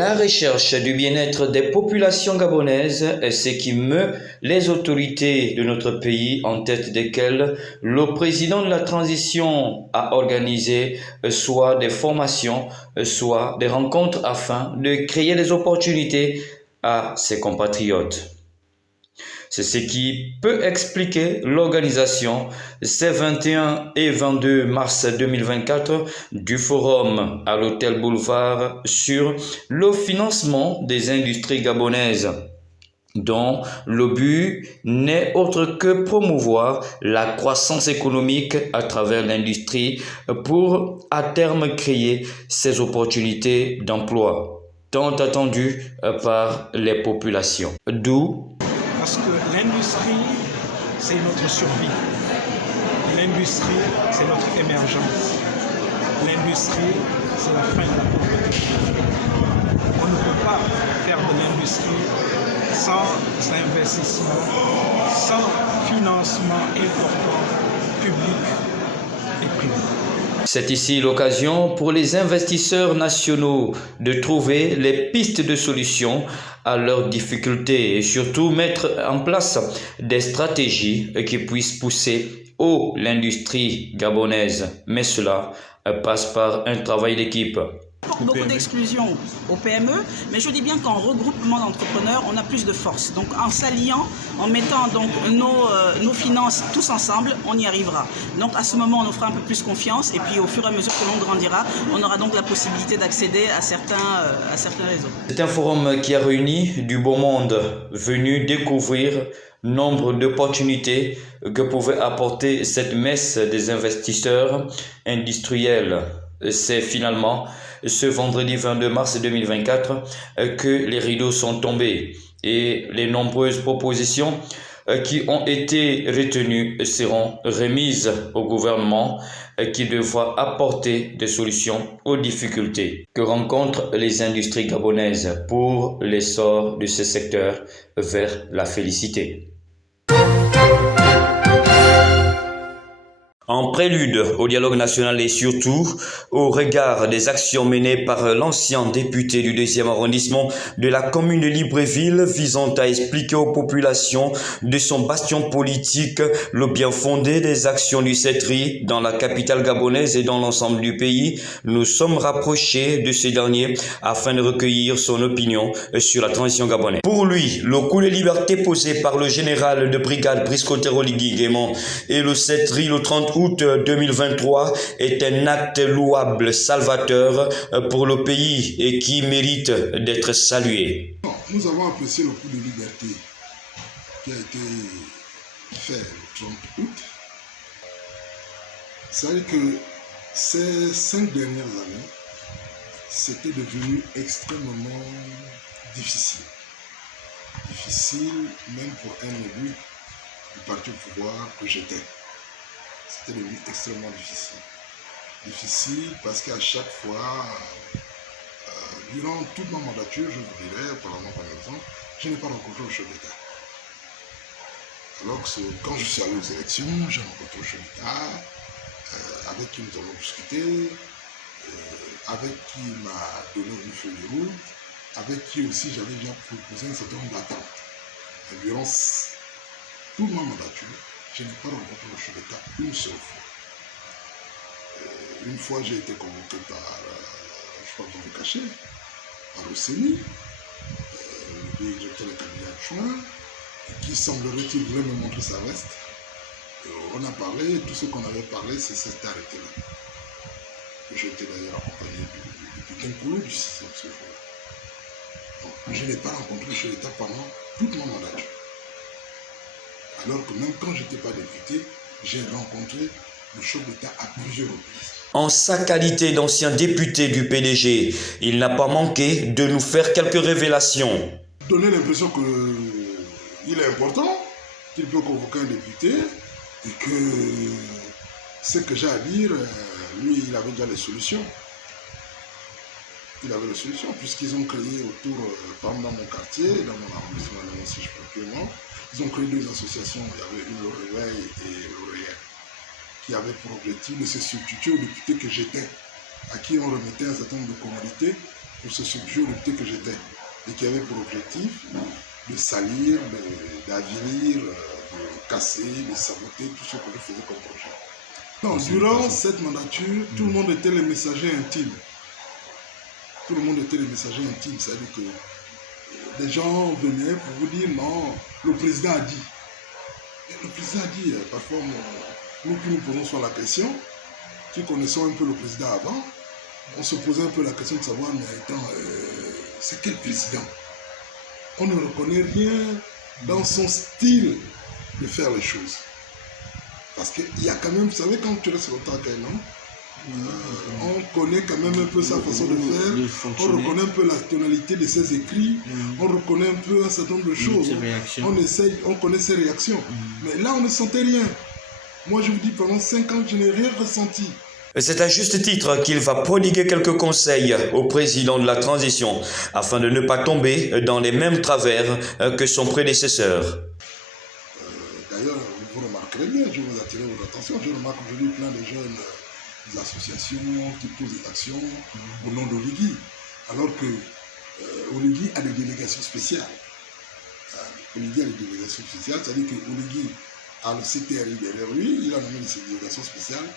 La recherche du bien-être des populations gabonaises est ce qui meut les autorités de notre pays, en tête desquelles le président de la transition a organisé soit des formations, soit des rencontres afin de créer des opportunités à ses compatriotes. C'est ce qui peut expliquer l'organisation ces 21 et 22 mars 2024 du forum à l'Hôtel Boulevard sur le financement des industries gabonaises, dont le but n'est autre que promouvoir la croissance économique à travers l'industrie pour à terme créer ces opportunités d'emploi tant attendues par les populations. D'où parce que l'industrie, c'est notre survie. L'industrie, c'est notre émergence. L'industrie, c'est la fin de la pauvreté. On ne peut pas faire de l'industrie sans investissement, sans financement important, public et privé. C'est ici l'occasion pour les investisseurs nationaux de trouver les pistes de solutions à leurs difficultés et surtout mettre en place des stratégies qui puissent pousser haut l'industrie gabonaise. Mais cela passe par un travail d'équipe. Beaucoup d'exclusion au PME, mais je dis bien qu'en regroupement d'entrepreneurs, on a plus de force. Donc en s'alliant, en mettant donc nos finances tous ensemble, on y arrivera. Donc à ce moment, on nous fera un peu plus confiance et puis au fur et à mesure que l'on grandira, on aura donc la possibilité d'accéder à certains réseaux. C'est un forum qui a réuni du beau monde venu découvrir nombre d'opportunités que pouvait apporter cette messe des investisseurs industriels. C'est finalement ce vendredi 22 mars 2024 que les rideaux sont tombés et les nombreuses propositions qui ont été retenues seront remises au gouvernement qui devra apporter des solutions aux difficultés que rencontrent les industries gabonaises pour l'essor de ce secteur vers la félicité. En prélude au dialogue national et surtout au regard des actions menées par l'ancien député du 2e arrondissement de la commune de Libreville visant à expliquer aux populations de son bastion politique le bien fondé des actions du CETRI dans la capitale gabonaise et dans l'ensemble du pays, nous sommes rapprochés de ce dernier afin de recueillir son opinion sur la transition gabonaise. Pour lui, le coup de liberté posé par le général de brigade Prisco Teroligi Guémon et le CETRI le 30 août 2023 est un acte louable, salvateur pour le pays et qui mérite d'être salué. Nous avons apprécié le coup de liberté qui a été fait le 30 août. C'est-à-dire que ces 5 dernières années, c'était devenu extrêmement difficile. Difficile même pour un élu du parti au pouvoir que j'étais. C'était devenu extrêmement difficile. Difficile parce qu'à chaque fois, durant toute ma mandature, je vous dirais, par exemple, je n'ai pas rencontré le chef d'État. Alors que quand je suis allé aux élections, j'ai rencontré le chef d'État, avec qui nous avons discuté, avec qui il m'a donné une feuille de route, avec qui aussi j'avais bien proposé un certain nombre d'attentes. Durant toute ma mandature, je n'ai pas rencontré le chef d'État une seule fois. Une fois, j'ai été convoqué par, je ne vais pas vous le cacher, par le CENI, le directeur de cabinet adjoint, qui semblerait-il voulait me montrer sa veste. On a parlé, tout ce qu'on avait parlé, c'est cet arrêté-là. J'étais d'ailleurs accompagné du Kenkoulou du 6e ce jour-là. Je n'ai pas rencontré le chef d'État pendant toute ma mandature. Alors que même quand je n'étais pas député, j'ai rencontré le chef d'État à plusieurs reprises. En sa qualité d'ancien député du PDG, il n'a pas manqué de nous faire quelques révélations. Donner l'impression qu'il est important, qu'il peut convoquer un député et que ce que j'ai à dire, lui, il avait déjà les solutions. Il avait les solutions puisqu'ils ont créé autour, par exemple dans mon quartier, dans mon arrondissement, dans mon siège proprement, ils ont créé 2 associations, il y avait une Le Réveil et l'Oreille, qui avaient pour objectif de se substituer au député que j'étais, à qui on remettait un certain nombre de commodités pour ce sujet député que j'étais et qui avait pour objectif de salir, d'avilir, de casser, de saboter tout ce que je faisais comme projet. Non, durant cette mandature, tout le monde était les messagers intimes. Tout le monde était les messagers intimes, c'est-à-dire que des gens venaient pour vous dire non, le président a dit. Et le président a dit, parfois nous qui nous posons sur la question, qui connaissons un peu le président avant, on se posait un peu la question de savoir, mais attends, c'est quel président? On ne reconnaît rien dans son style de faire les choses. Parce qu'il y a quand même, vous savez, quand tu restes longtemps avec un homme, on connaît quand même un peu sa façon de faire, on reconnaît un peu la tonalité de ses écrits, on reconnaît un peu un certain nombre de choses, on connaît ses réactions. Mais là, on ne sentait rien. Moi, je vous dis, pendant 5 ans, je n'ai rien ressenti. C'est à juste titre qu'il va prodiguer quelques conseils au président de la transition afin de ne pas tomber dans les mêmes travers que son prédécesseur. D'ailleurs, vous remarquerez bien, je vais vous attirer votre attention, je remarque aujourd'hui plein de jeunes associations qui posent des actions au nom d'Oligui, alors que Oligui a des délégations spéciales. Oligui a des délégations spéciales, c'est-à-dire que Oligui a le CTRI derrière lui, il a nommé ses délégations spéciales.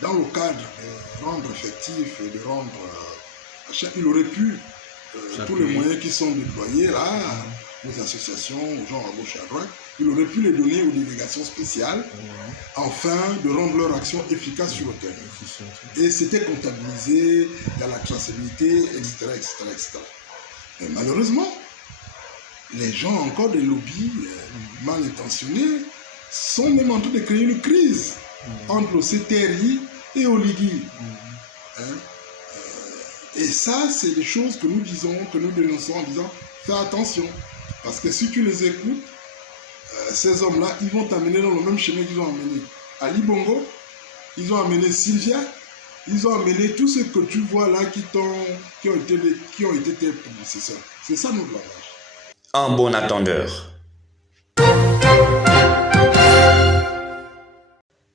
Dans le cadre de rendre effectif et de rendre achat, il aurait pu tous les moyens qui sont déployés là, aux associations, aux gens à gauche et à droite, il aurait pu les donner aux délégations spéciales afin de rendre leur action efficace sur le terrain. Et c'était comptabilisé dans la traçabilité, etc., etc., etc. Mais malheureusement, les gens, encore des lobbies mal intentionnés, sont même en train de créer une crise entre le CTRI et Oligui. Et ça, c'est des choses que nous disons, que nous dénonçons en disant, fais attention. Parce que si tu les écoutes, ces hommes-là, ils vont t'amener dans le même chemin qu'ils ont amené Ali Bongo, ils ont amené Sylvia, ils ont amené tous ceux que tu vois là qui ont été tes prédécesseurs. C'est ça notre langage. Un bon attendeur.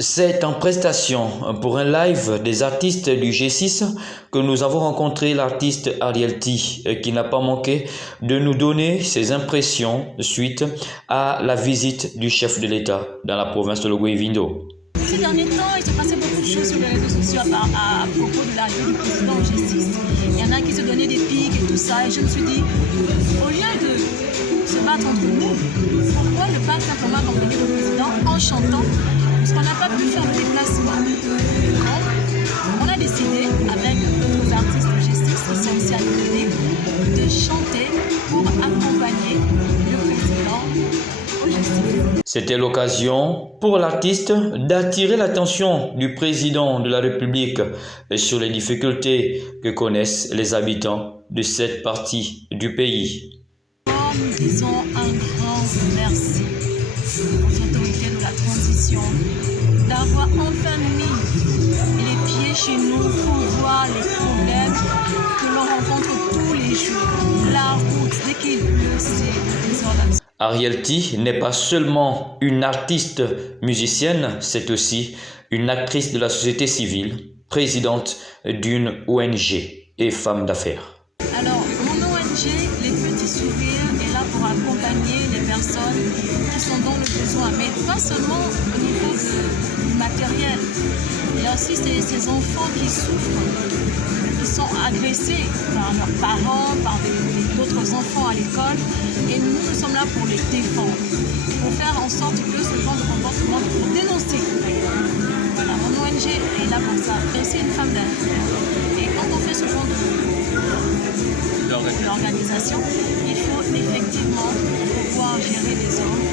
C'est en prestation pour un live des artistes du G6 que nous avons rencontré l'artiste Ariel T, qui n'a pas manqué de nous donner ses impressions suite à la visite du chef de l'État dans la province de Logo-Ivindo. Ces derniers temps, il se passait beaucoup de choses sur les réseaux sociaux à propos de l'arrivée du président au G6. Il y en a qui se donnaient des pics et tout ça, et je me suis dit, au lieu de se battre entre nous, pourquoi ne pas simplement accompagner le président en chantant? Parce qu'on n'a pas pu faire le déplacement. Donc, on a décidé, avec d'autres artistes du G6 qui sont aussi à l'Élysée, de chanter pour accompagner le président au G6. C'était l'occasion pour l'artiste d'attirer l'attention du président de la République sur les difficultés que connaissent les habitants de cette partie du pays. Nous disons un grand merci aux autorités de la transition d'avoir enfin mis les pieds chez nous pour voir les problèmes que l'on rencontre tous les jours. La route, dès qu'il pleut, c'est désordre. Ariel T n'est pas seulement une artiste musicienne, c'est aussi une actrice de la société civile, présidente d'une ONG et femme d'affaires. Alors, mon ONG, Les Petits Sourires, est là pour accompagner les personnes qui sont dans le besoin, mais pas seulement au niveau du matériel. Il y a aussi ces enfants qui souffrent, qui sont agressés par leurs parents, par d'autres enfants à l'école, et nous sommes là pour les défendre, pour faire en sorte que ce genre de comportement, pour dénoncer. Voilà, mon ONG est là pour ça. Et c'est une femme d'affaires. Et quand on fait ce genre d'organisation, il faut effectivement pouvoir gérer les hommes,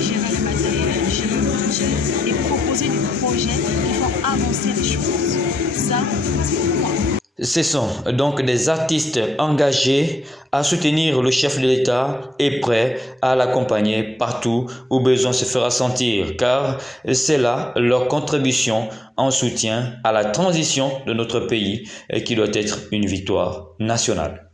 gérer le matériel, gérer le budget et proposer des projets qui font avancer les choses. Ça, c'est pour moi. Ce sont donc des artistes engagés à soutenir le chef de l'État et prêts à l'accompagner partout où besoin se fera sentir, car c'est là leur contribution en soutien à la transition de notre pays qui doit être une victoire nationale.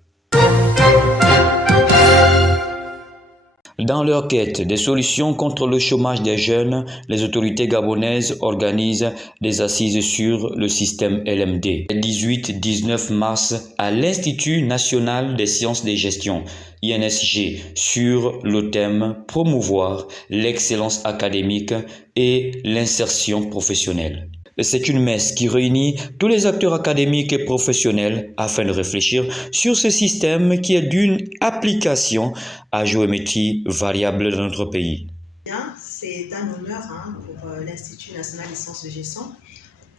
Dans leur quête des solutions contre le chômage des jeunes, les autorités gabonaises organisent des assises sur le système LMD. Le 18-19 mars à l'Institut national des sciences de gestion, INSG, sur le thème « Promouvoir l'excellence académique et l'insertion professionnelle ». C'est une messe qui réunit tous les acteurs académiques et professionnels afin de réfléchir sur ce système qui est d'une application à géométrie variable dans notre pays. C'est un honneur pour l'Institut national des sciences de gestion,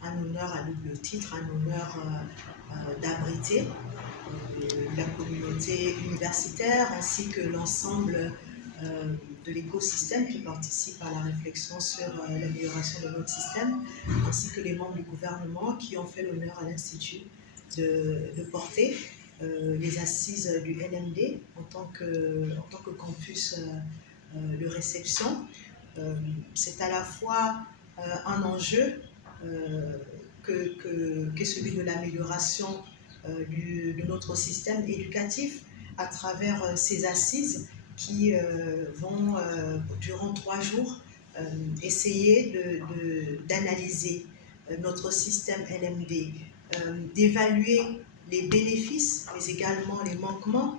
un honneur à double titre, un honneur d'abriter la communauté universitaire ainsi que l'ensemble de l'écosystème qui participe à la réflexion sur l'amélioration de notre système, ainsi que les membres du gouvernement qui ont fait l'honneur à l'Institut de porter les assises du LMD en tant que campus de réception. C'est à la fois un enjeu que celui de l'amélioration de notre système éducatif à travers ces assises qui vont, durant 3 jours, essayer d'analyser notre système LMD, d'évaluer les bénéfices, mais également les manquements.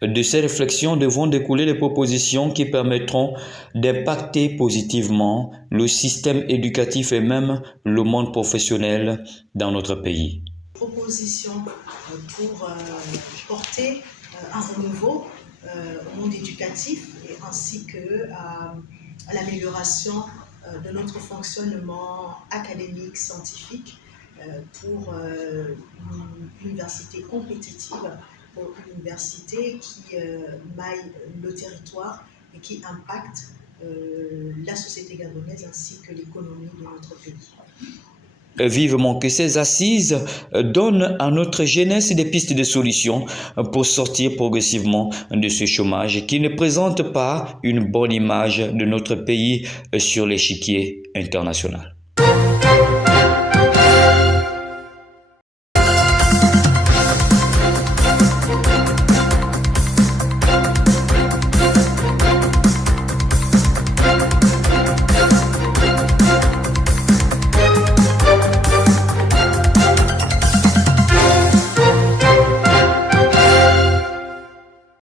De ces réflexions devront découler des propositions qui permettront d'impacter positivement le système éducatif et même le monde professionnel dans notre pays. Propositions pour porter un renouveau au monde éducatif et ainsi qu'à l'amélioration de notre fonctionnement académique, scientifique pour une université compétitive, pour une université qui maille le territoire et qui impacte la société gabonaise ainsi que l'économie de notre pays. Vivement que ces assises donnent à notre jeunesse des pistes de solutions pour sortir progressivement de ce chômage qui ne présente pas une bonne image de notre pays sur l'échiquier international.